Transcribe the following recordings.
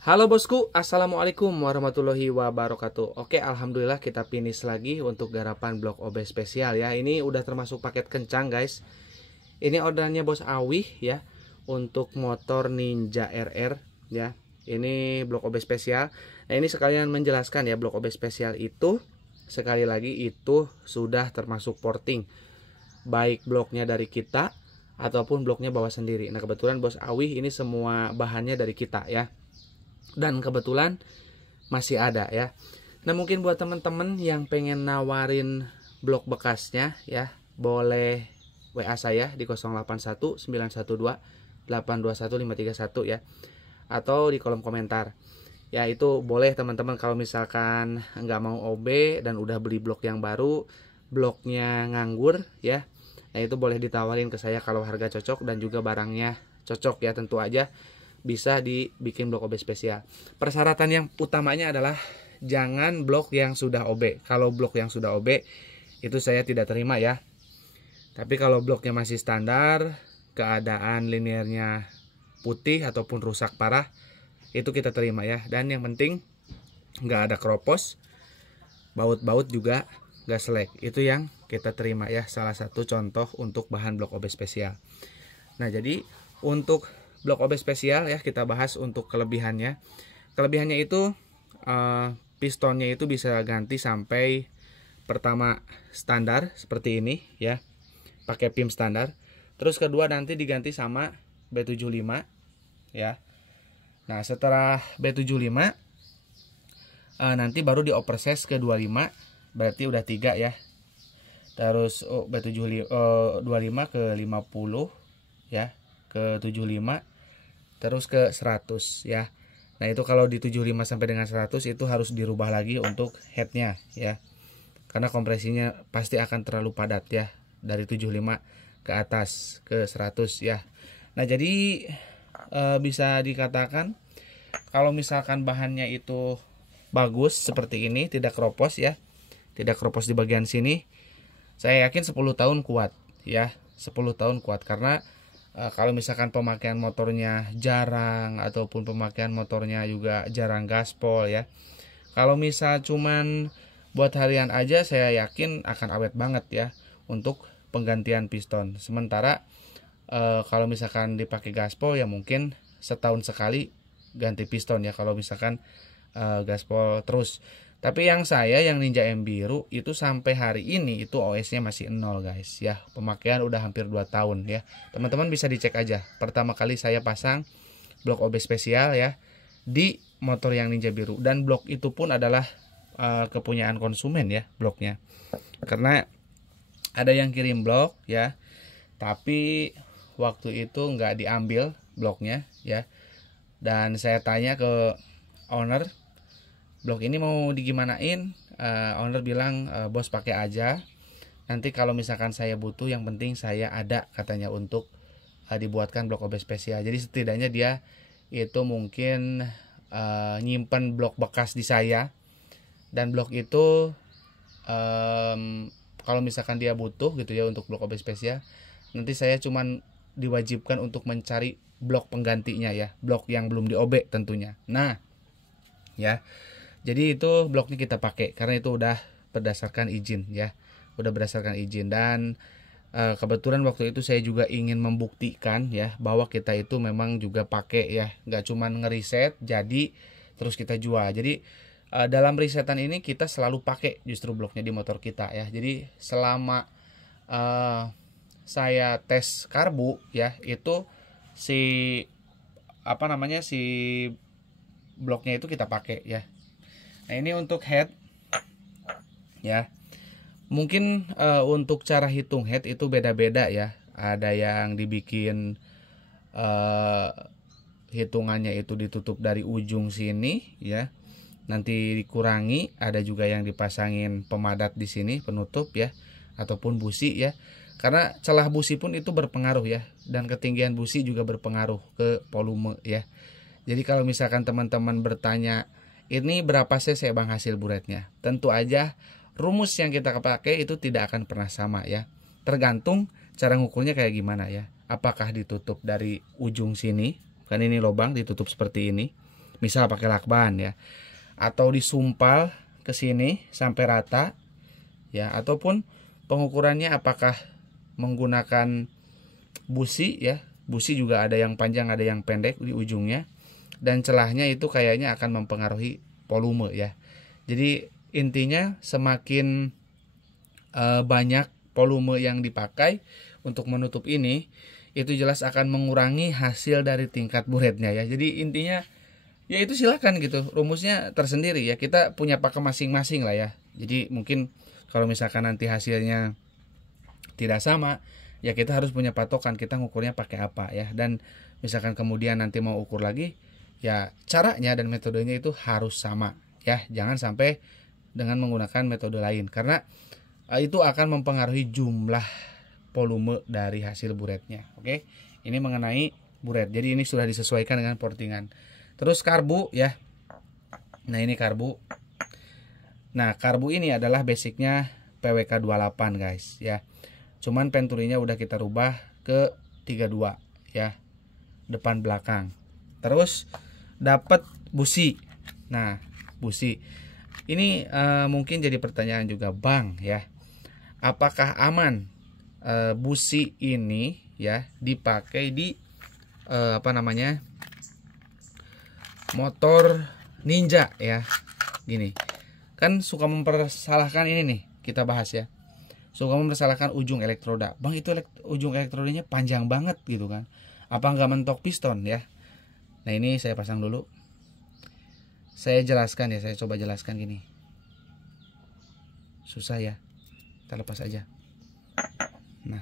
Halo bosku, assalamualaikum warahmatullahi wabarakatuh. Oke, alhamdulillah kita finish lagi untuk garapan blok OB spesial ya. Ini udah termasuk paket kencang guys. Ini ordernya bos Awih ya, untuk motor Ninja RR ya. Ini blok OB spesial. Nah ini sekalian menjelaskan ya, blok OB spesial itu sekali lagi itu sudah termasuk porting, baik bloknya dari kita ataupun bloknya bawa sendiri. Nah kebetulan bos Awih ini semua bahannya dari kita ya, dan kebetulan masih ada ya. Nah mungkin buat teman-teman yang pengen nawarin blok bekasnya ya, boleh WA saya di 081 912 821 531 ya, atau di kolom komentar ya. Itu boleh teman-teman, kalau misalkan nggak mau OB dan udah beli blok yang baru, bloknya nganggur ya, nah itu boleh ditawarin ke saya kalau harga cocok dan juga barangnya cocok ya. Tentu aja bisa dibikin blok OB spesial. Persyaratan yang utamanya adalah jangan blok yang sudah OB. Kalau blok yang sudah OB itu saya tidak terima ya. Tapi kalau bloknya masih standar, keadaan liniernya putih ataupun rusak parah, itu kita terima ya. Dan yang penting nggak ada keropos, baut-baut juga nggak selek. Itu yang kita terima ya. Salah satu contoh untuk bahan blok OB spesial. Nah jadi untuk blok OB spesial ya, kita bahas untuk kelebihannya. Kelebihannya itu pistonnya itu bisa ganti sampai pertama standar seperti ini ya, pakai pim standar. Terus kedua nanti diganti sama B75 ya. Nah setelah B75 nanti baru di oversize ke 25, berarti udah 3 ya. Terus B75 ke 50 ya, ke 75, terus ke 100 ya. Nah itu kalau di 75 sampai dengan 100 itu harus dirubah lagi untuk headnya ya, karena kompresinya pasti akan terlalu padat ya, dari 75 ke atas ke 100 ya. Nah jadi bisa dikatakan kalau misalkan bahannya itu bagus seperti ini, tidak keropos ya, tidak keropos di bagian sini, saya yakin 10 tahun kuat ya, 10 tahun kuat. Karena kalau misalkan pemakaian motornya jarang ataupun pemakaian motornya juga jarang gaspol ya, kalau misal cuman buat harian aja, saya yakin akan awet banget ya untuk penggantian piston. Sementara kalau misalkan dipakai gaspol ya mungkin setahun sekali ganti piston ya, kalau misalkan gaspol terus. Tapi yang Ninja M biru itu sampai hari ini itu OS-nya masih 0 guys ya. Pemakaian udah hampir 2 tahun ya. Teman-teman bisa dicek aja. Pertama kali saya pasang blok OB spesial ya di motor yang Ninja biru, dan blok itu pun adalah kepunyaan konsumen ya bloknya. Karena ada yang kirim blok ya, tapi waktu itu nggak diambil bloknya ya. Dan saya tanya ke owner, blok ini mau digimanain? Owner bilang bos pakai aja, nanti kalau misalkan saya butuh, yang penting saya ada, katanya, untuk dibuatkan blok OB spesial. Jadi setidaknya dia itu mungkin nyimpen blok bekas di saya, dan blok itu kalau misalkan dia butuh gitu ya untuk blok OB spesial, nanti saya cuman diwajibkan untuk mencari blok penggantinya ya, blok yang belum di OB tentunya. Nah ya, jadi itu bloknya kita pakai karena itu udah berdasarkan izin ya, udah berdasarkan izin. Dan kebetulan waktu itu saya juga ingin membuktikan ya bahwa kita itu memang juga pakai ya, nggak cuman ngeriset jadi terus kita jual. Jadi dalam risetan ini kita selalu pakai justru bloknya di motor kita ya. Jadi selama saya tes karbu ya, itu si bloknya itu kita pakai ya. Nah ini untuk head ya, mungkin untuk cara hitung head itu beda-beda ya. Ada yang dibikin hitungannya itu ditutup dari ujung sini ya, nanti dikurangi. Ada juga yang dipasangin pemadat di sini, penutup ya, ataupun busi ya. Karena celah busi pun itu berpengaruh ya, dan ketinggian busi juga berpengaruh ke volume ya. Jadi kalau misalkan teman-teman bertanya, ini berapa cc bang hasil buretnya, tentu aja rumus yang kita pakai itu tidak akan pernah sama ya. Tergantung cara ngukurnya kayak gimana ya. Apakah ditutup dari ujung sini, kan ini lubang ditutup seperti ini, misal pakai lakban ya, atau disumpal ke sini sampai rata ya, ataupun pengukurannya apakah menggunakan busi ya. Busi juga ada yang panjang, ada yang pendek di ujungnya, dan celahnya itu kayaknya akan mempengaruhi volume ya. Jadi intinya semakin banyak volume yang dipakai untuk menutup ini, itu jelas akan mengurangi hasil dari tingkat buretnya ya. Jadi intinya ya itu silakan gitu, rumusnya tersendiri ya, kita punya pakem masing-masing lah ya. Jadi mungkin kalau misalkan nanti hasilnya tidak sama, ya kita harus punya patokan, kita ngukurnya pakai apa ya. Dan misalkan kemudian nanti mau ukur lagi, ya caranya dan metodenya itu harus sama ya, jangan sampai dengan menggunakan metode lain, karena itu akan mempengaruhi jumlah volume dari hasil buretnya. Oke, ini mengenai buret, jadi ini sudah disesuaikan dengan portingan. Terus karbu ya, nah ini karbu. Nah karbu ini adalah basicnya PWK 28 guys ya, cuman penturinya udah kita rubah ke 32 ya, depan belakang. Terus dapat busi. Nah busi ini mungkin jadi pertanyaan juga, Bang ya, apakah aman busi ini ya dipakai di motor Ninja ya. Gini kan suka mempersalahkan ini nih, kita bahas ya, suka mempersalahkan ujung elektroda. Bang itu ujung elektrodanya panjang banget gitu kan, apa nggak mentok piston ya. Nah ini saya pasang dulu, saya jelaskan ya, saya coba jelaskan gini. Susah ya, kita lepas aja. Nah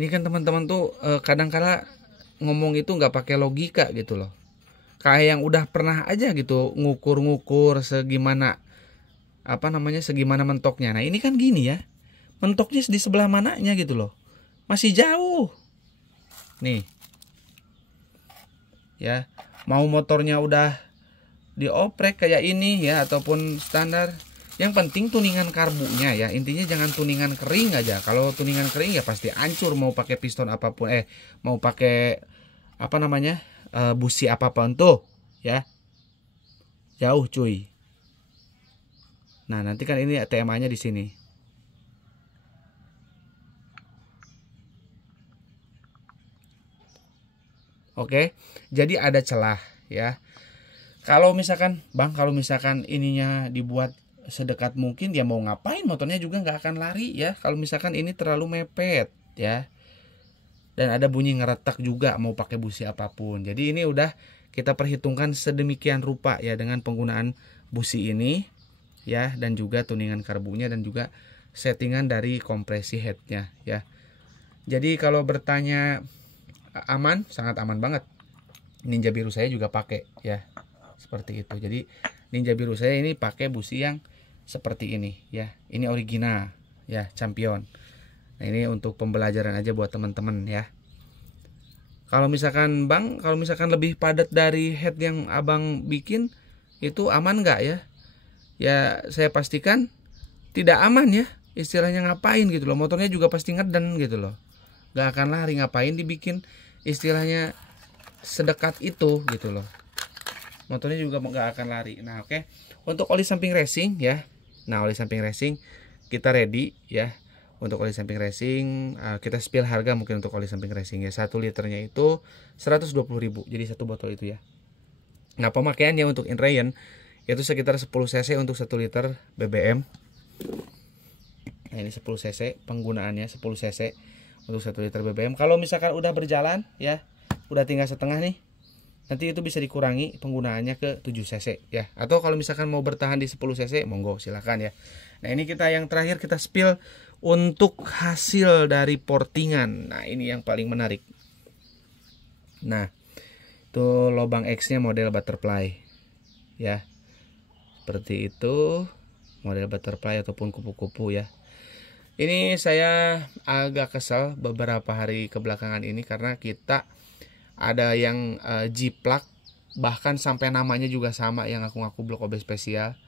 ini kan teman-teman tuh kadang-kala ngomong itu nggak pakai logika gitu loh, kayak yang udah pernah aja gitu ngukur-ngukur segimana segimana mentoknya. Nah ini kan gini ya, mentoknya di sebelah mananya gitu loh, masih jauh nih ya. Mau motornya udah dioprek kayak ini ya ataupun standar, yang penting tuningan karbunya ya. Intinya jangan tuningan kering aja. Kalau tuningan kering ya pasti hancur, mau pakai piston apapun, mau pakai busi apapun tuh ya, jauh cuy. Nah nanti kan ini TMA-nya di sini. Oke, jadi ada celah ya. Kalau misalkan Bang, kalau misalkan ininya dibuat sedekat mungkin, ya mau ngapain motornya juga nggak akan lari ya. Kalau misalkan ini terlalu mepet ya, dan ada bunyi ngeretak juga mau pakai busi apapun. Jadi ini udah kita perhitungkan sedemikian rupa ya dengan penggunaan busi ini ya, dan juga tuningan karbunya, dan juga settingan dari kompresi headnya ya. Jadi kalau bertanya aman, sangat aman banget. Ninja biru saya juga pakai ya seperti itu. Jadi Ninja biru saya ini pakai busi yang seperti ini ya. Ini original ya, champion. Nah ini untuk pembelajaran aja buat teman-teman ya. Kalau misalkan Bang, kalau misalkan lebih padat dari head yang Abang bikin, itu aman nggak ya? Ya saya pastikan tidak aman ya. Istilahnya ngapain gitu loh, motornya juga pasti ngeden gitu loh, nggak akan lari. Ngapain dibikin istilahnya sedekat itu gitu loh, motornya juga nggak akan lari. Nah oke, untuk oli samping racing ya. Nah oli samping racing kita ready ya. Untuk oli samping racing kita spill harga mungkin untuk oli samping racing ya. 1 liternya itu 120.000, jadi satu botol itu ya. Nah pemakaiannya untuk Inrayon itu sekitar 10 cc untuk 1 liter BBM. Nah ini 10 cc penggunaannya, 10 cc untuk 1 liter BBM. Kalau misalkan udah berjalan ya, udah tinggal setengah nih, nanti itu bisa dikurangi penggunaannya ke 7 cc ya. Atau kalau misalkan mau bertahan di 10 cc monggo silakan ya. Nah ini kita yang terakhir kita spill untuk hasil dari portingan. Nah ini yang paling menarik. Nah itu lubang X nya model butterfly ya, seperti itu model butterfly ataupun kupu-kupu ya. Ini saya agak kesal beberapa hari kebelakangan ini karena kita ada yang jiplak, bahkan sampai namanya juga sama, yang ngaku-ngaku blok OB spesial.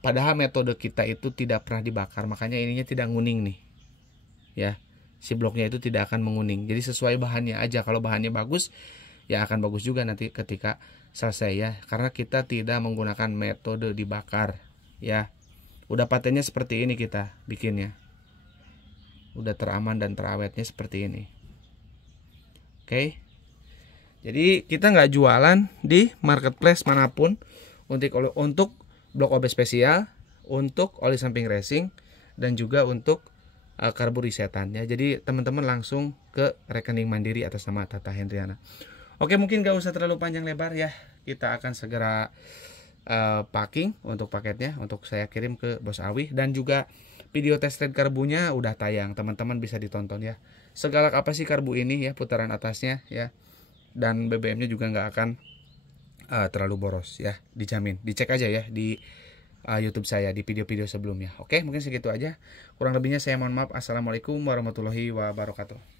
Padahal metode kita itu tidak pernah dibakar, makanya ininya tidak nguning nih ya. si bloknya itu tidak akan menguning. Jadi sesuai bahannya aja. Kalau bahannya bagus, ya akan bagus juga nanti ketika selesai ya. Karena kita tidak menggunakan metode dibakar ya. Udah patennya seperti ini kita bikinnya. Udah teraman dan terawetnya seperti ini. Oke. Jadi kita nggak jualan di marketplace manapun untuk blok OB spesial, untuk oli samping racing, dan juga untuk karbu resetan ya. Jadi teman-teman langsung ke rekening mandiri atas nama Tata Hendriana. Oke, mungkin gak usah terlalu panjang lebar ya. Kita akan segera packing untuk paketnya, untuk saya kirim ke Bos Awi. Dan juga video test ride karbunya udah tayang, teman-teman bisa ditonton ya. Segalak apa sih karbu ini ya, putaran atasnya ya. Dan BBM-nya juga nggak akan terlalu boros ya, dijamin. Dicek aja ya di YouTube saya di video-video sebelumnya. Oke, mungkin segitu aja. Kurang lebihnya saya mohon maaf. Assalamualaikum warahmatullahi wabarakatuh.